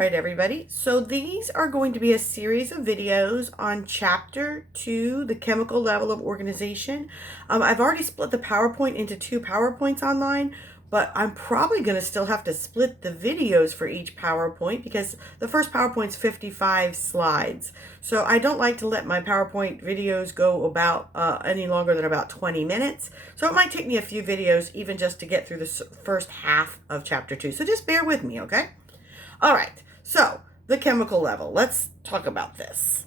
right, everybody. So these are going to be a series of videos on Chapter 2, the chemical level of organization. I've already split the PowerPoint into 2 PowerPoints online, but I'm probably going to still have to split the videos for each PowerPoint because the first PowerPoint's 55 slides. So I don't like to let my PowerPoint videos go about any longer than about 20 minutes. So it might take me a few videos even just to get through the first half of Chapter 2. So just bear with me, okay? All right, so the chemical level. Let's talk about this.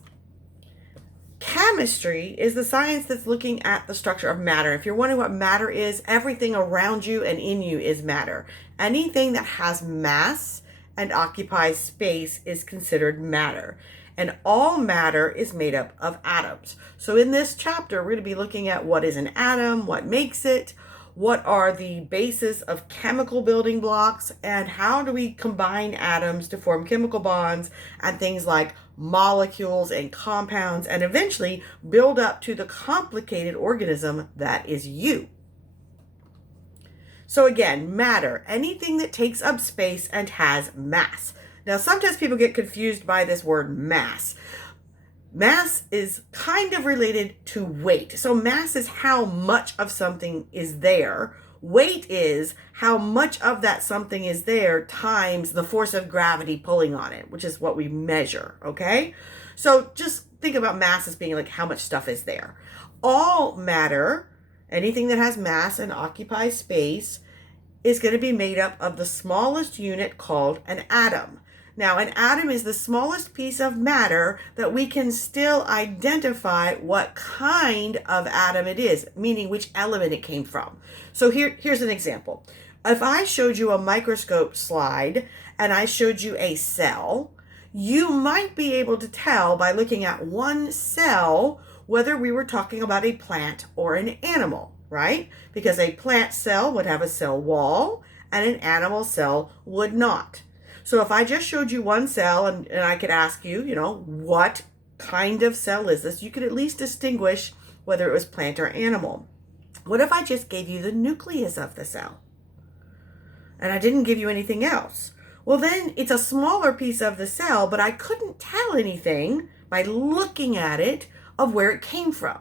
Chemistry is the science that's looking at the structure of matter. If you're wondering what matter is, everything around you and in you is matter. Anything that has mass and occupies space is considered matter. And all matter is made up of atoms. So in this chapter, we're going to be looking at what is an atom, what makes it, what are the basis of chemical building blocks, and how do we combine atoms to form chemical bonds and things like molecules and compounds, and eventually build up to the complicated organism that is you. So again, matter, anything that takes up space and has mass. Now, sometimes people get confused by this word mass. Mass is kind of related to weight. So mass is how much of something is there. Weight is how much of that something is there times the force of gravity pulling on it, which is what we measure, okay? So just think about mass as being like how much stuff is there. All matter, anything that has mass and occupies space, is going to be made up of the smallest unit called an atom. Now, an atom is the smallest piece of matter that we can still identify what kind of atom it is, meaning which element it came from. So here's an example. If I showed you a microscope slide and I showed you a cell, you might be able to tell by looking at one cell whether we were talking about a plant or an animal, right? Because a plant cell would have a cell wall and an animal cell would not. So if I just showed you one cell and I could ask you, what kind of cell is this? You could at least distinguish whether it was plant or animal. What if I just gave you the nucleus of the cell and I didn't give you anything else? Well, then it's a smaller piece of the cell, but I couldn't tell anything by looking at it of where it came from.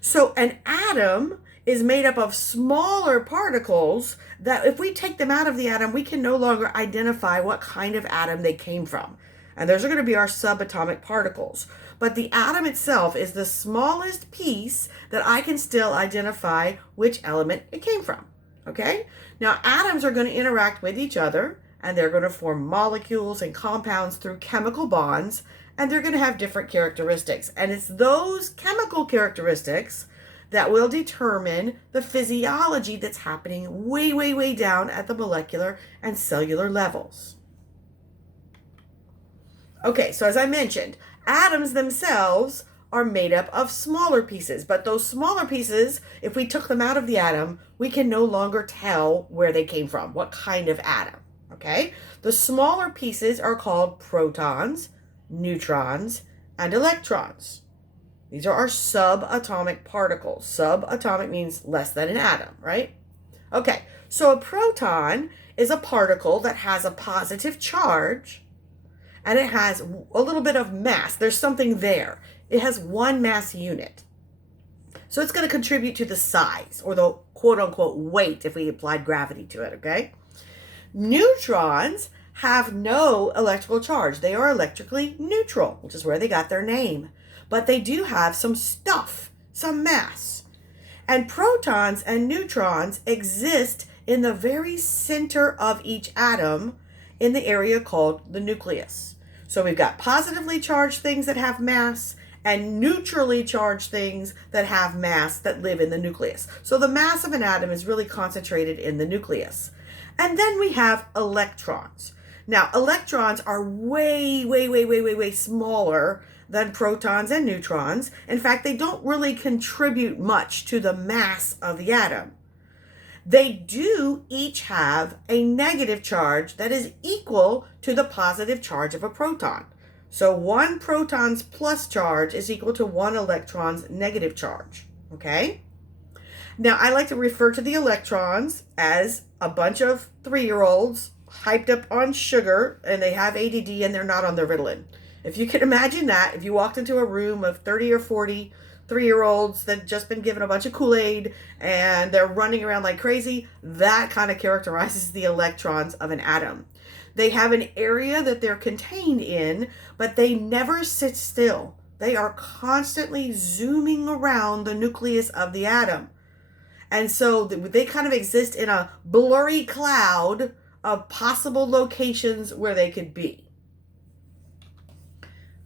So an atom is made up of smaller particles that if we take them out of the atom, we can no longer identify what kind of atom they came from. And those are going to be our subatomic particles. But the atom itself is the smallest piece that I can still identify which element it came from. Okay? Now, atoms are going to interact with each other, and they're going to form molecules and compounds through chemical bonds, and they're going to have different characteristics. And it's those chemical characteristics that will determine the physiology that's happening way, way, way down at the molecular and cellular levels. Okay, so as I mentioned, atoms themselves are made up of smaller pieces, but those smaller pieces, if we took them out of the atom, we can no longer tell where they came from, what kind of atom, okay? The smaller pieces are called protons, neutrons, and electrons. These are our subatomic particles. Subatomic means less than an atom, right? Okay, so a proton is a particle that has a positive charge and it has a little bit of mass. There's something there. It has one mass unit. So it's going to contribute to the size or the quote-unquote weight if we applied gravity to it, okay? Neutrons have no electrical charge. They are electrically neutral, which is where they got their name. But they do have some stuff, some mass. And protons and neutrons exist in the very center of each atom in the area called the nucleus. So we've got positively charged things that have mass and neutrally charged things that have mass that live in the nucleus. So the mass of an atom is really concentrated in the nucleus. And then we have electrons. Now, electrons are way, way, way, way, way, way smaller than protons and neutrons. In fact, they don't really contribute much to the mass of the atom. They do each have a negative charge that is equal to the positive charge of a proton. So one proton's plus charge is equal to one electron's negative charge, okay? Now, I like to refer to the electrons as a bunch of 3-year-olds hyped up on sugar and they have ADD and they're not on their Ritalin. If you can imagine that, if you walked into a room of 30 or 40 3-year-olds that just been given a bunch of Kool-Aid and they're running around like crazy, that kind of characterizes the electrons of an atom. They have an area that they're contained in, but they never sit still. They are constantly zooming around the nucleus of the atom. And so they kind of exist in a blurry cloud of possible locations where they could be.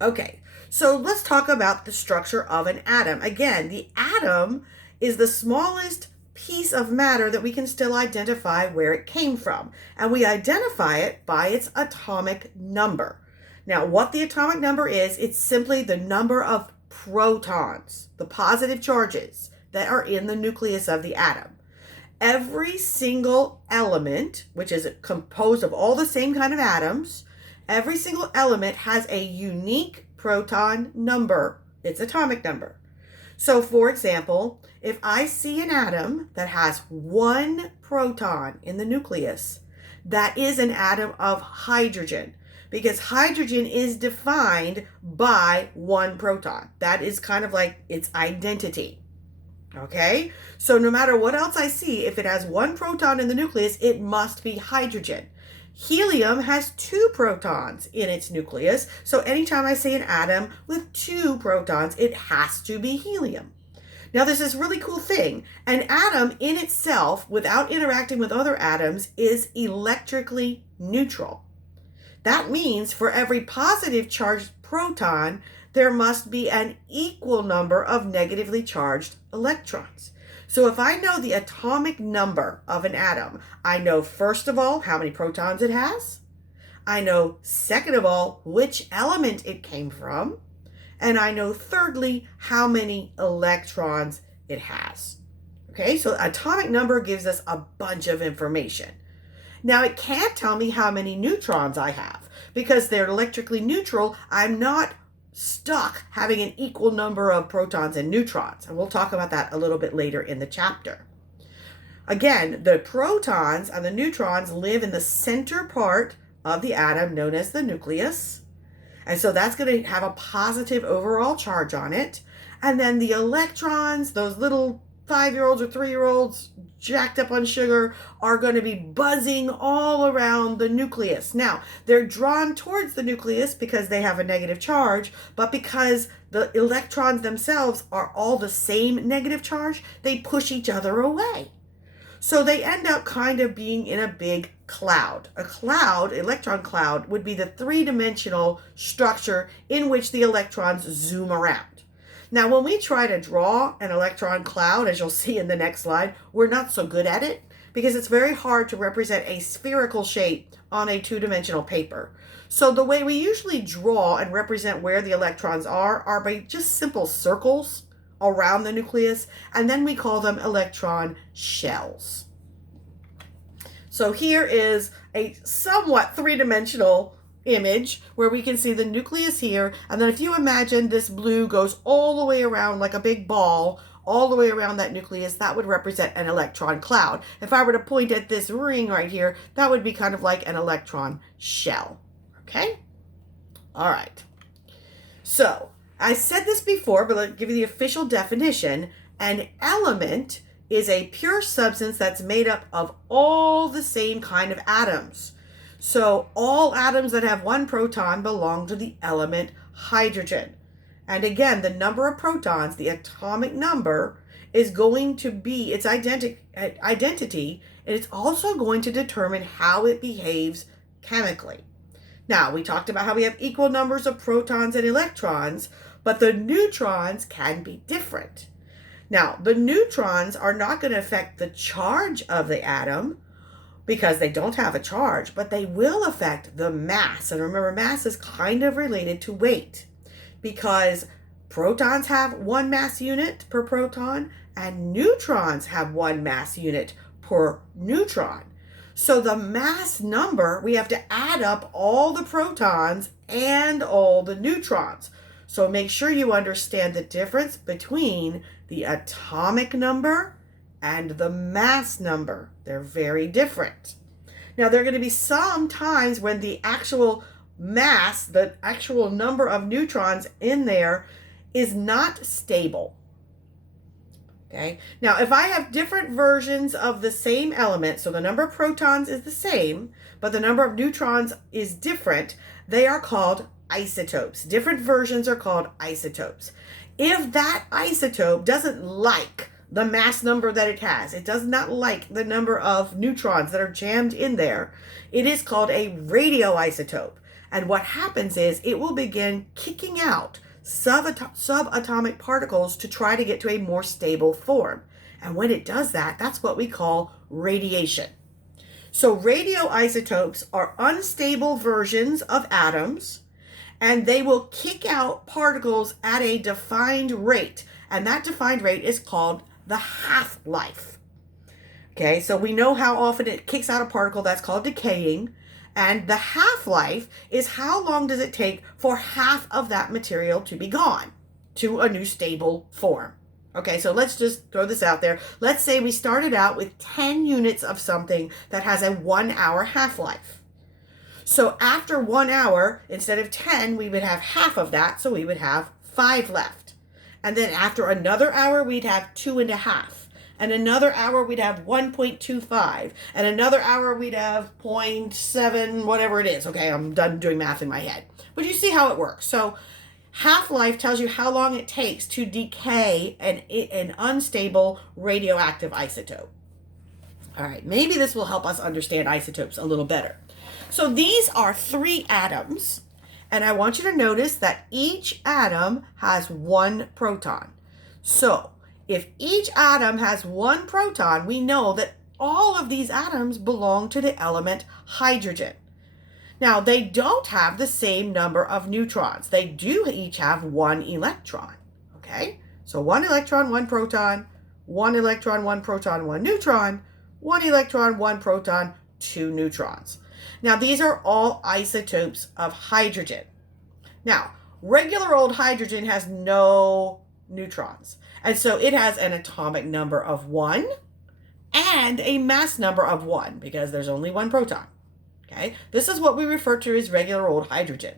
Okay, so let's talk about the structure of an atom. Again, the atom is the smallest piece of matter that we can still identify where it came from. And we identify it by its atomic number. Now, what the atomic number is, it's simply the number of protons, the positive charges that are in the nucleus of the atom. Every single element, which is composed of all the same kind of atoms, every single element has a unique proton number, its atomic number. So, for example, if I see an atom that has 1 proton in the nucleus, that is an atom of hydrogen, because hydrogen is defined by 1 proton. That is kind of like its identity. Okay? So no matter what else I see, if it has 1 proton in the nucleus, it must be hydrogen. Helium has 2 protons in its nucleus, so anytime I see an atom with 2 protons, it has to be helium. Now, this is a really cool thing. An atom in itself, without interacting with other atoms, is electrically neutral. That means for every positive charged proton, there must be an equal number of negatively charged electrons. So if I know the atomic number of an atom, I know, first of all, how many protons it has. I know, second of all, which element it came from. And I know, thirdly, how many electrons it has. Okay, so atomic number gives us a bunch of information. Now, it can't tell me how many neutrons I have. Because they're electrically neutral, I'm not stuck having an equal number of protons and neutrons. And we'll talk about that a little bit later in the chapter. Again, the protons and the neutrons live in the center part of the atom known as the nucleus. And so that's going to have a positive overall charge on it. And then the electrons, those little 5-year-olds or 3-year-olds jacked up on sugar, are going to be buzzing all around the nucleus. Now, they're drawn towards the nucleus because they have a negative charge, but because the electrons themselves are all the same negative charge, they push each other away. So they end up kind of being in a big cloud. A cloud, electron cloud, would be the 3-dimensional structure in which the electrons zoom around. Now, when we try to draw an electron cloud, as you'll see in the next slide, we're not so good at it because it's very hard to represent a spherical shape on a 2-dimensional paper. So the way we usually draw and represent where the electrons are by just simple circles around the nucleus, and then we call them electron shells. So here is a somewhat 3-dimensional image where we can see the nucleus here, and then if you imagine this blue goes all the way around like a big ball, all the way around that nucleus, that would represent an electron cloud. If I were to point at this ring right here, that would be kind of like an electron shell. Okay? All right. So, I said this before, but I'll give you the official definition. An element is a pure substance that's made up of all the same kind of atoms. So all atoms that have 1 proton belong to the element hydrogen. And again, the number of protons, the atomic number, is going to be its identity, and it's also going to determine how it behaves chemically. Now, we talked about how we have equal numbers of protons and electrons, but the neutrons can be different. Now, the neutrons are not going to affect the charge of the atom, because they don't have a charge, but they will affect the mass. And remember, mass is kind of related to weight because protons have 1 mass unit per proton and neutrons have 1 mass unit per neutron. So the mass number, we have to add up all the protons and all the neutrons. So make sure you understand the difference between the atomic number and the mass number. They're very different. Now, there are going to be some times when the actual mass, the actual number of neutrons in there, is not stable. Okay. Now, if I have different versions of the same element, so the number of protons is the same, but the number of neutrons is different, they are called isotopes. Different versions are called isotopes. If that isotope doesn't like the mass number that it has, it does not like the number of neutrons that are jammed in there, it is called a radioisotope. And what happens is it will begin kicking out subatomic particles to try to get to a more stable form. And when it does that, that's what we call radiation. So radioisotopes are unstable versions of atoms, and they will kick out particles at a defined rate. And that defined rate is called the half-life. Okay, so we know how often it kicks out a particle. That's called decaying. And the half-life is how long does it take for half of that material to be gone to a new stable form. Okay, so let's just throw this out there. Let's say we started out with 10 units of something that has a 1 hour half-life. So after 1 hour, instead of 10, we would have half of that, so we would have 5 left. And then after another hour, we'd have 2.5. And another hour, we'd have 1.25. And another hour, we'd have 0.7, whatever it is. Okay, I'm done doing math in my head. But you see how it works. So half-life tells you how long it takes to decay an unstable radioactive isotope. All right, maybe this will help us understand isotopes a little better. So these are 3 atoms. And I want you to notice that each atom has 1 proton. So if each atom has 1 proton, we know that all of these atoms belong to the element hydrogen. Now, they don't have the same number of neutrons. They do each have 1 electron. Okay? So 1 electron, 1 proton, 1 electron, 1 proton, 1 neutron, 1 electron, 1 proton, 2 neutrons. Now, these are all isotopes of hydrogen. Now, regular old hydrogen has no neutrons. And so it has an atomic number of 1 and a mass number of 1 because there's only 1 proton. Okay, this is what we refer to as regular old hydrogen.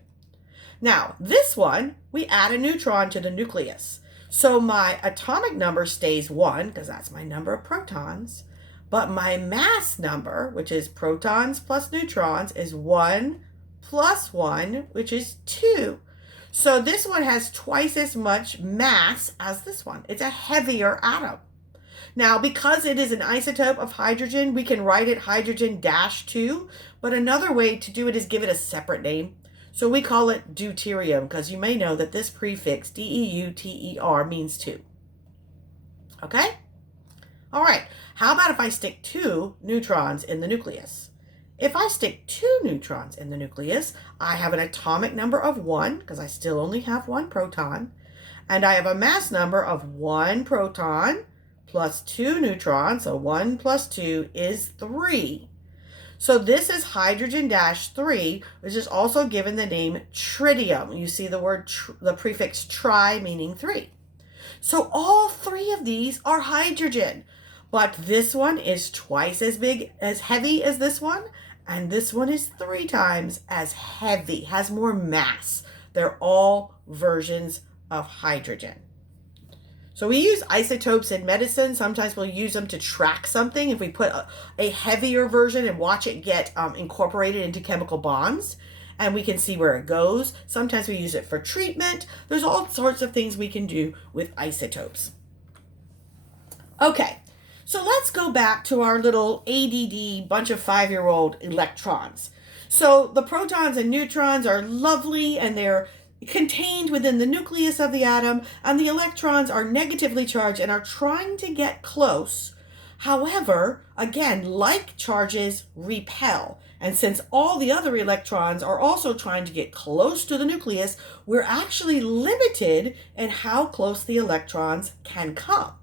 Now, this one, we add a neutron to the nucleus. So my atomic number stays 1 because that's my number of protons. But my mass number, which is protons plus neutrons, is 1 plus 1, which is 2. So this one has twice as much mass as this one. It's a heavier atom. Now, because it is an isotope of hydrogen, we can write it hydrogen-2, but another way to do it is give it a separate name. So we call it deuterium, because you may know that this prefix, D-E-U-T-E-R, means 2. Okay? All right. How about if I stick 2 neutrons in the nucleus? If I stick 2 neutrons in the nucleus, I have an atomic number of 1, because I still only have 1 proton, and I have a mass number of 1 proton plus 2 neutrons, so 1 plus 2 is 3. So this is hydrogen-3, which is also given the name tritium. You see the word, the prefix tri, meaning 3. So all 3 of these are hydrogen, but this one is twice as big, as heavy as this one, and this one is 3 times as heavy, has more mass. They're all versions of hydrogen. So we use isotopes in medicine. Sometimes we'll use them to track something. If we put a heavier version and watch it get incorporated into chemical bonds, and we can see where it goes. Sometimes we use it for treatment. There's all sorts of things we can do with isotopes. Okay. So let's go back to our little ADD bunch of 5-year-old electrons. So the protons and neutrons are lovely and they're contained within the nucleus of the atom, and the electrons are negatively charged and are trying to get close. However, again, like charges repel. And since all the other electrons are also trying to get close to the nucleus, we're actually limited in how close the electrons can come.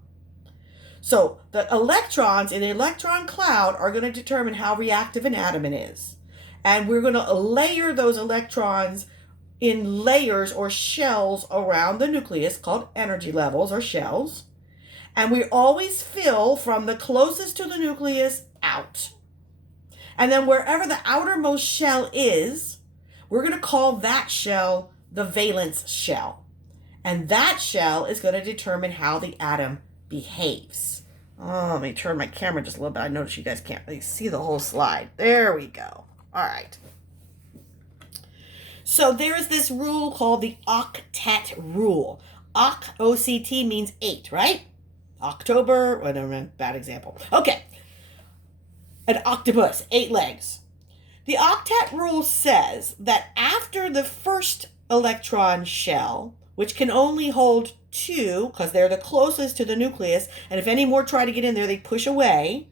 So the electrons in the electron cloud are going to determine how reactive an atom it is. And we're going to layer those electrons in layers or shells around the nucleus called energy levels or shells. And we always fill from the closest to the nucleus out. And then wherever the outermost shell is, we're going to call that shell the valence shell. And that shell is going to determine how the atom behaves. Oh, let me turn my camera just a little bit. I notice you guys can't really see the whole slide. There we go. All right. So there's this rule called the octet rule. Oct, O-C-T, means 8, right? October, whatever, bad example. Okay. An octopus, 8 legs. The octet rule says that after the first electron shell, which can only hold 2, because they're the closest to the nucleus, and if any more try to get in there, they push away,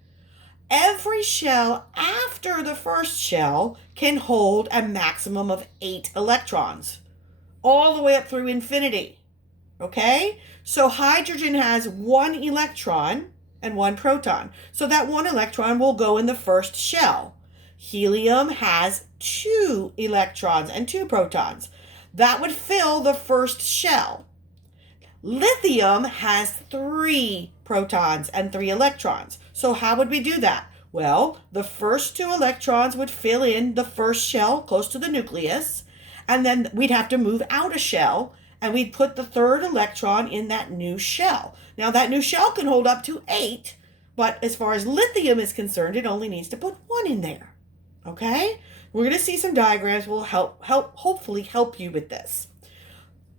every shell after the first shell can hold a maximum of 8 electrons, all the way up through infinity. Okay? So hydrogen has 1 electron and 1 proton. So that 1 electron will go in the first shell. Helium has 2 electrons and 2 protons. That would fill the first shell. Lithium has 3 protons and 3 electrons. So how would we do that? Well, the first 2 electrons would fill in the first shell close to the nucleus, and then we'd have to move out a shell, and we'd put the third electron in that new shell. Now, that new shell can hold up to 8, but as far as lithium is concerned, it only needs to put 1 in there. Okay? We're going to see some diagrams will hopefully help you with this.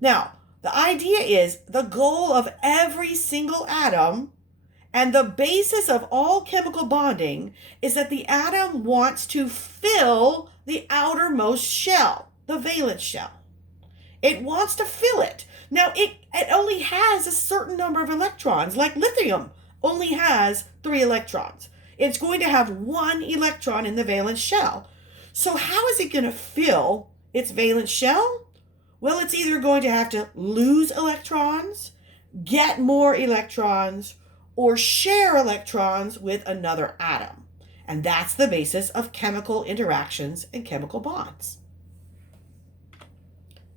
Now, the idea is the goal of every single atom and the basis of all chemical bonding is that the atom wants to fill the outermost shell, the valence shell. It wants to fill it. Now, it only has a certain number of electrons, like lithium only has 3 electrons. It's going to have 1 electron in the valence shell. So how is it going to fill its valence shell? Well, it's either going to have to lose electrons, get more electrons, or share electrons with another atom. And that's the basis of chemical interactions and chemical bonds.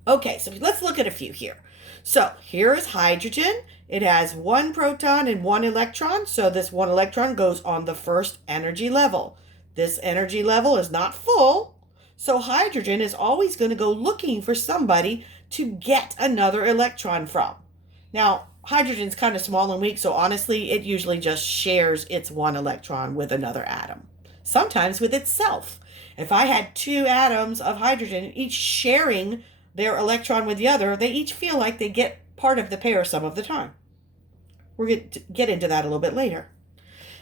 Okay, so let's look at a few here. So here is hydrogen. It has 1 proton and 1 electron. So this 1 electron goes on the first energy level. This energy level is not full. So hydrogen is always going to go looking for somebody to get another electron from. Now, hydrogen's kind of small and weak, so honestly, it usually just shares its 1 electron with another atom. Sometimes with itself. If I had 2 atoms of hydrogen, each sharing their electron with the other, they each feel like they get part of the pair some of the time. We're going to get into that a little bit later.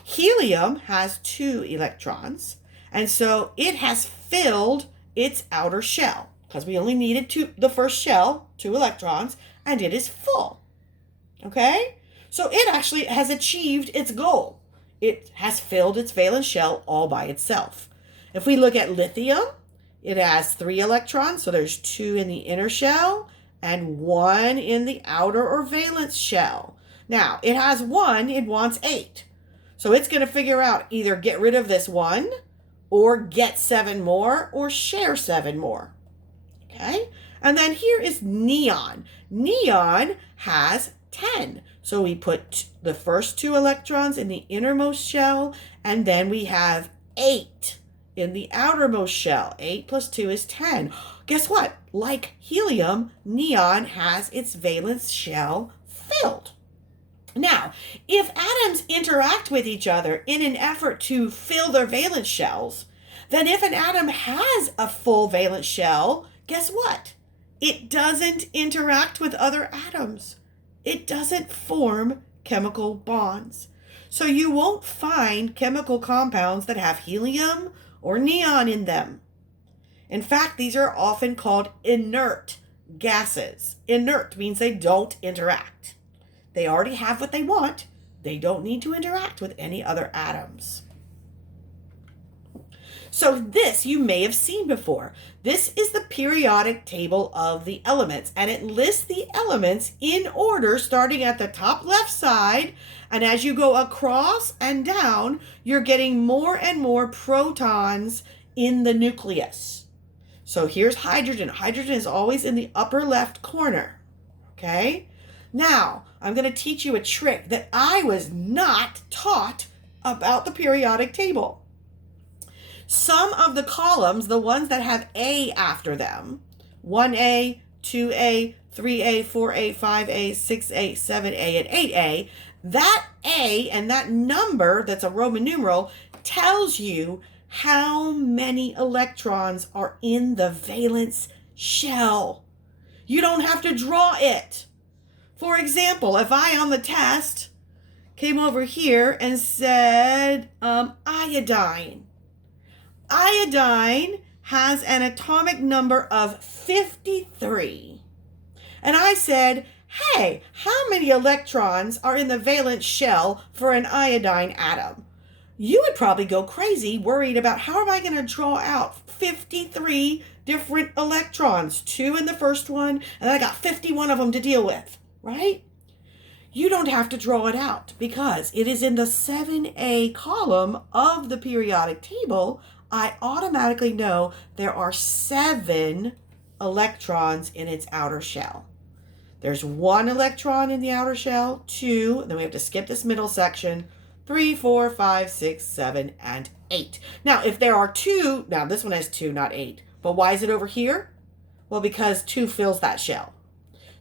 Helium has 2 electrons, and so it has filled its outer shell, because we only needed the first shell, 2 electrons, and it is full. Okay? So it actually has achieved its goal. It has filled its valence shell all by itself. If we look at lithium, it has 3 electrons, so there's 2 in the inner shell and 1 in the outer or valence shell. Now, it has 1, it wants 8. So it's going to figure out either get rid of this 1 or get 7 more or share 7 more. Okay? And then here is neon. Neon has 10. So we put the first 2 electrons in the innermost shell, and then we have 8 in the outermost shell. 8 plus 2 is 10. Guess what? Like helium, neon has its valence shell filled. Now, if atoms interact with each other in an effort to fill their valence shells, then if an atom has a full valence shell, guess what? It doesn't interact with other atoms. It doesn't form chemical bonds. So you won't find chemical compounds that have helium or neon in them. In fact, these are often called inert gases. Inert means they don't interact. They already have what they want. They don't need to interact with any other atoms. So this you may have seen before. This is the periodic table of the elements, and it lists the elements in order starting at the top left side, and as you go across and down, you're getting more and more protons in the nucleus. So here's hydrogen. Hydrogen is always in the upper left corner. Okay? Now, I'm going to teach you a trick that I was not taught about the periodic table. Some of the columns, the ones that have A after them, 1A, 2A, 3A, 4A, 5A, 6A, 7A, and 8A, that A and that number that's a Roman numeral tells you how many electrons are in the valence shell. You don't have to draw it. For example, if I on the test came over here and said iodine. Iodine has an atomic number of 53. And I said, hey, how many electrons are in the valence shell for an iodine atom? You would probably go crazy worried about how am I going to draw out 53 different electrons, 2 in the first one, and I got 51 of them to deal with, right? You don't have to draw it out because it is in the 7A column of the periodic table. I automatically know there are 7 electrons in its outer shell. There's 1 electron in the outer shell, 2, then we have to skip this middle section, 3, 4, 5, 6, 7, and 8. Now, if there are 2, now this one has 2, not 8. But why is it over here? Well, because 2 fills that shell.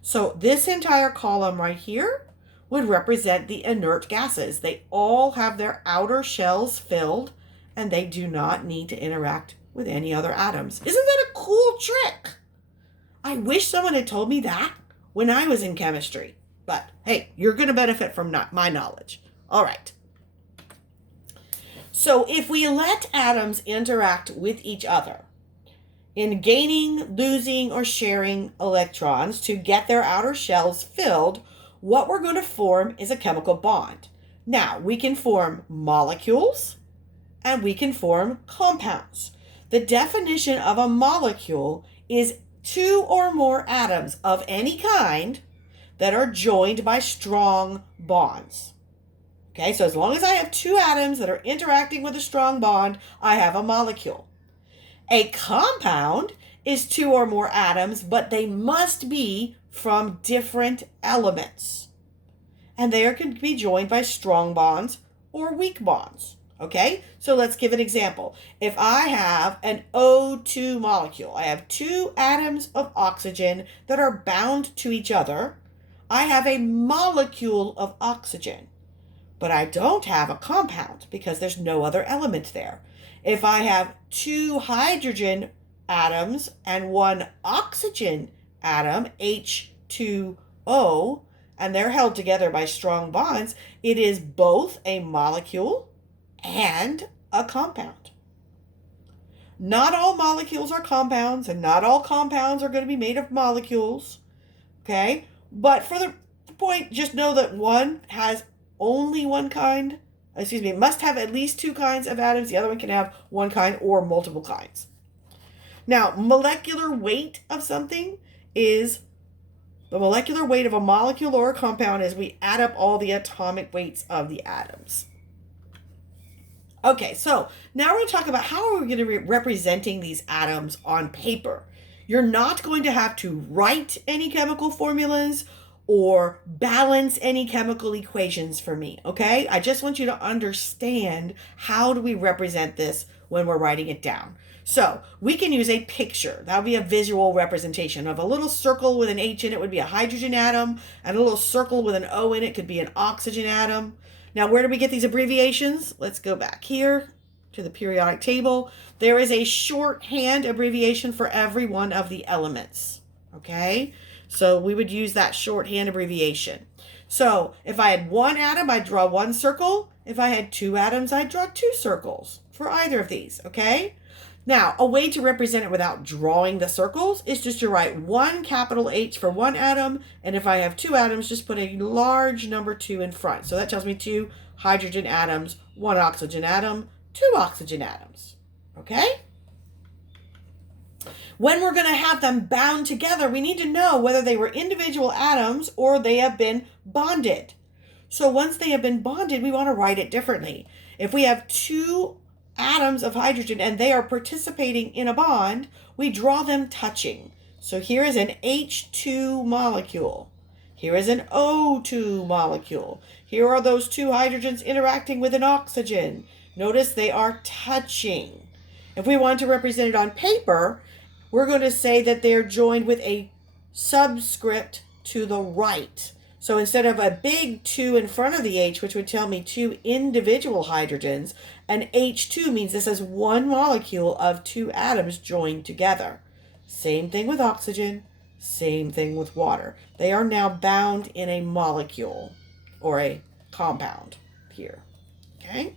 So this entire column right here would represent the inert gases. They all have their outer shells filled, and they do not need to interact with any other atoms. Isn't that a cool trick? I wish someone had told me that when I was in chemistry. But hey, you're going to benefit from my knowledge. All right. So if we let atoms interact with each other in gaining, losing, or sharing electrons to get their outer shells filled, what we're going to form is a chemical bond. Now, we can form molecules and we can form compounds. The definition of a molecule is 2 or more atoms of any kind that are joined by strong bonds. Okay, so as long as I have 2 atoms that are interacting with a strong bond, I have a molecule. A compound is 2 or more atoms, but they must be from different elements. And they can be joined by strong bonds or weak bonds. Okay, so let's give an example. If I have an O2 molecule, I have 2 atoms of oxygen that are bound to each other. I have a molecule of oxygen. But I don't have a compound because there's no other element there. If I have 2 hydrogen atoms and 1 oxygen atom, H2O, and they're held together by strong bonds, it is both a molecule and a compound. Not all molecules are compounds, and not all compounds are going to be made of molecules. Okay? But for the point, just know that one has only one kind, must have at least 2 kinds of atoms. The other one can have 1 kind or multiple kinds. Now, molecular weight of something is the molecular weight of a molecule or a compound is we add up all the atomic weights of the atoms. Okay, so now we're going to talk about how are we going to be representing these atoms on paper. You're not going to have to write any chemical formulas or balance any chemical equations for me, okay? I just want you to understand how do we represent this when we're writing it down. So we can use a picture. That would be a visual representation of a little circle with an H in it would be a hydrogen atom, and a little circle with an O in it could be an oxygen atom. Now, where do we get these abbreviations? Let's go back here to the periodic table. There is a shorthand abbreviation for every one of the elements, okay? So we would use that shorthand abbreviation. So if I had 1 atom, I'd draw 1 circle. If I had 2 atoms, I'd draw 2 circles for either of these, okay? Now, a way to represent it without drawing the circles is just to write 1 capital H for 1 atom, and if I have 2 atoms, just put a large number 2 in front. So that tells me 2 hydrogen atoms, 1 oxygen atom, 2 oxygen atoms, okay? When we're going to have them bound together, we need to know whether they were individual atoms or they have been bonded. So once they have been bonded, we want to write it differently. If we have 2 atoms of hydrogen and they are participating in a bond, we draw them touching. So here is an H2 molecule. Here is an O2 molecule. Here are those 2 hydrogens interacting with an oxygen. Notice they are touching. If we want to represent it on paper, we're going to say that they're joined with a subscript to the right. So instead of a big 2 in front of the H, which would tell me 2 individual hydrogens, an H2 means this is one molecule of 2 atoms joined together. Same thing with oxygen, same thing with water. They are now bound in a molecule or a compound here. Okay?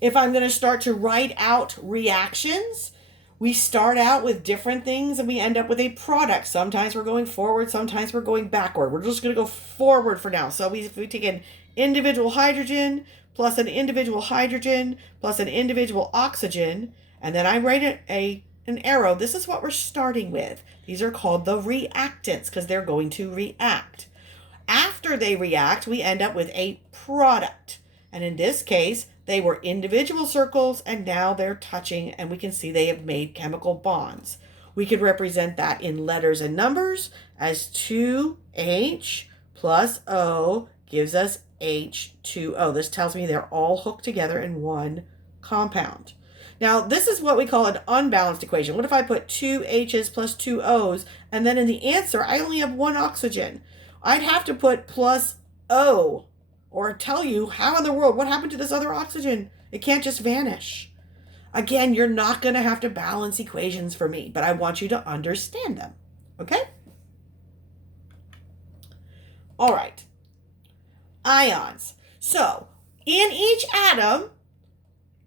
If I'm going to start to write out reactions, we start out with different things and we end up with a product. Sometimes we're going forward, sometimes we're going backward. We're just going to go forward for now. So if we take an individual hydrogen plus an individual hydrogen plus an individual oxygen, and then I write an arrow, this is what we're starting with. These are called the reactants because they're going to react. After they react, we end up with a product. And in this case, they were individual circles and now they're touching and we can see they have made chemical bonds. We could represent that in letters and numbers as 2H plus O gives us H2O. This tells me they're all hooked together in one compound. Now, this is what we call an unbalanced equation. What if I put 2 H's plus 2 O's and then in the answer I only have one oxygen? I'd have to put plus O or tell you how in the world, what happened to this other oxygen? It can't just vanish. Again, you're not going to have to balance equations for me, but I want you to understand them. Okay? All right. Ions. So, in each atom,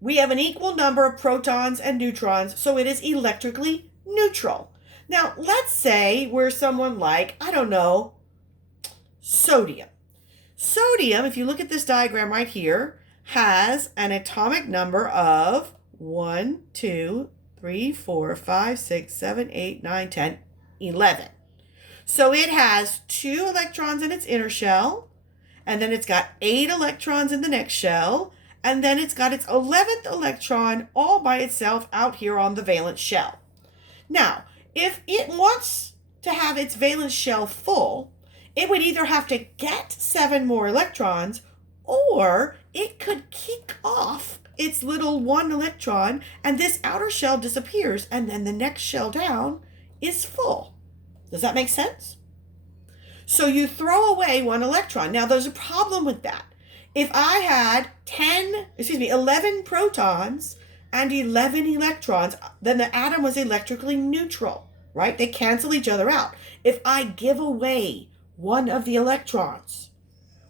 we have an equal number of protons and neutrons, so it is electrically neutral. Now, let's say we're someone like, I don't know, sodium. Sodium, if you look at this diagram right here, has an atomic number of 1, 2, 3, 4, 5, 6, 7, 8, 9, 10, 11. So it has 2 electrons in its inner shell, and then it's got 8 electrons in the next shell, and then it's got its 11th electron all by itself out here on the valence shell. Now, if it wants to have its valence shell full, it would either have to get 7 more electrons, or it could kick off its little 1 electron, and this outer shell disappears, and then the next shell down is full. Does that make sense? So you throw away 1 electron. Now, there's a problem with that. If I had 11 protons and 11 electrons, then the atom was electrically neutral, right? They cancel each other out. If I give away 1 of the electrons,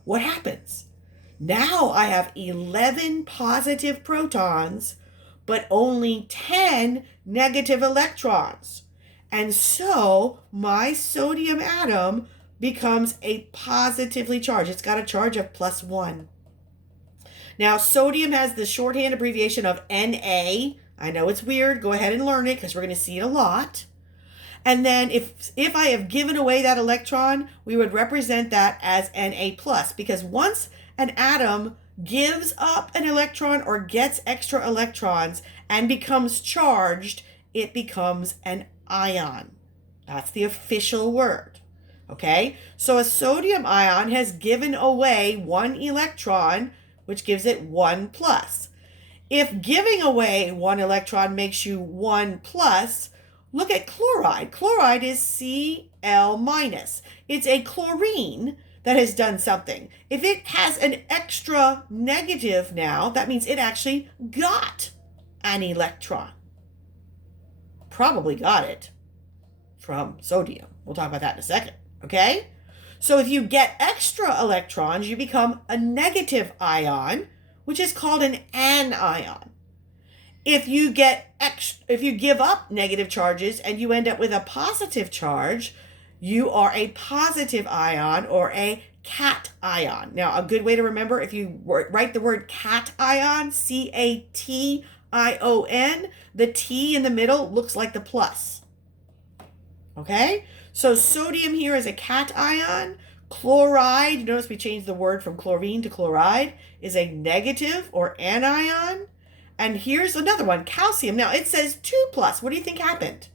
what happens? Now I have 11 positive protons, but only 10 negative electrons. And so my sodium atom becomes a positively charged. It's got a charge of +1. Now, sodium has the shorthand abbreviation of Na. I know it's weird. Go ahead and learn it because we're going to see it a lot. And then if I have given away that electron, we would represent that as Na+, because once an atom gives up an electron or gets extra electrons and becomes charged, it becomes an ion. That's the official word. Okay? So a sodium ion has given away 1 electron, which gives it 1+. If giving away 1 electron makes you 1+, look at chloride. Chloride is Cl-. It's a chlorine that has done something. If it has an extra negative now, that means it actually got an electron. Probably got it from sodium. We'll talk about that in a second, okay? So if you get extra electrons, you become a negative ion, which is called an anion. If you give up negative charges and you end up with a positive charge, you are a positive ion or a cation. Now, a good way to remember, if you write the word cation, C-A-T-I-O-N, the T in the middle looks like the plus. Okay? So sodium here is a cation. Chloride, notice we changed the word from chlorine to chloride, is a negative or anion. And here's another one, calcium. Now it says 2+. What do you think happened?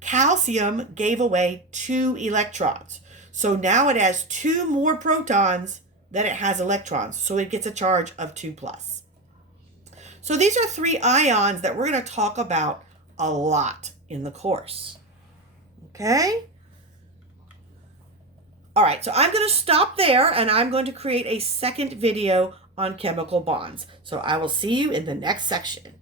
Calcium gave away 2 electrons. So now it has 2 more protons than it has electrons. So it gets a charge of 2+. So So these are 3 ions that we're going to talk about a lot in the course. Okay? All right, so I'm going to stop there, and I'm going to create a second video on chemical bonds. So I will see you in the next section.